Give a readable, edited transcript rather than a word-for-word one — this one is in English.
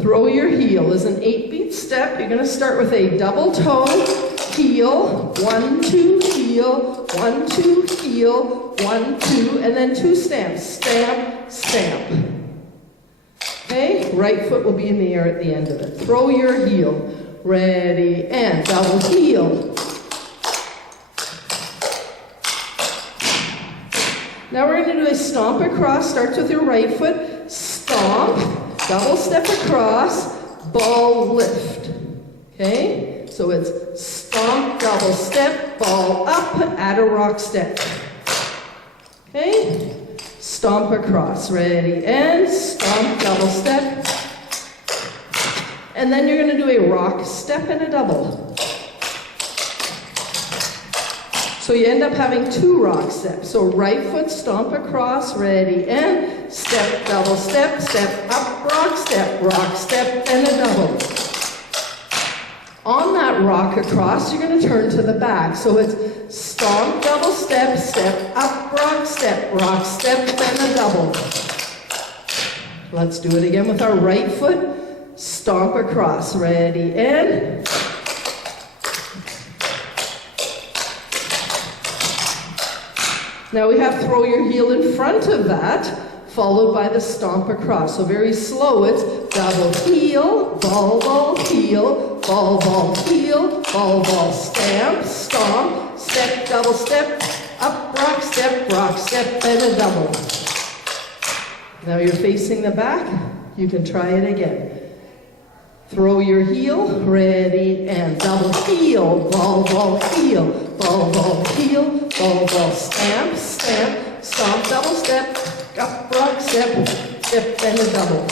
Throw your heel is an 8-beat step. You're going to start with a double toe, heel, 1, 2, heel, 1, 2, heel, 1, 2, and then 2 stamps. Stamp, stamp. Okay, right foot will be in the air at the end of it. Throw your heel. Ready, and double heel. Now we're going to do a stomp across. Starts with your right foot. Stomp, double step across, ball lift. Okay, so it's stomp, double step, ball up, add a rock step. Okay, stomp across. Ready, and stomp, double step. And then you're going to do a rock step and a double. So you end up having 2 rock steps. So right foot, stomp across, ready, and step, double step, step up, rock step, and a double. On that rock across, you're going to turn to the back. So it's stomp, double step, step up, rock step, and a double. Let's do it again with our right foot. Stomp across, ready, and now we have throw your heel in front of that, followed by the stomp across. So very slow, it's double heel, ball, heel, ball, heel, ball, stamp, stomp, step, double step, up, rock step, and a double. Now you're facing the back, you can try it again. Throw your heel, ready, and double heel, ball, heel, ball, heel, ball, stamp, stomp, double step, up, rock step, and a double.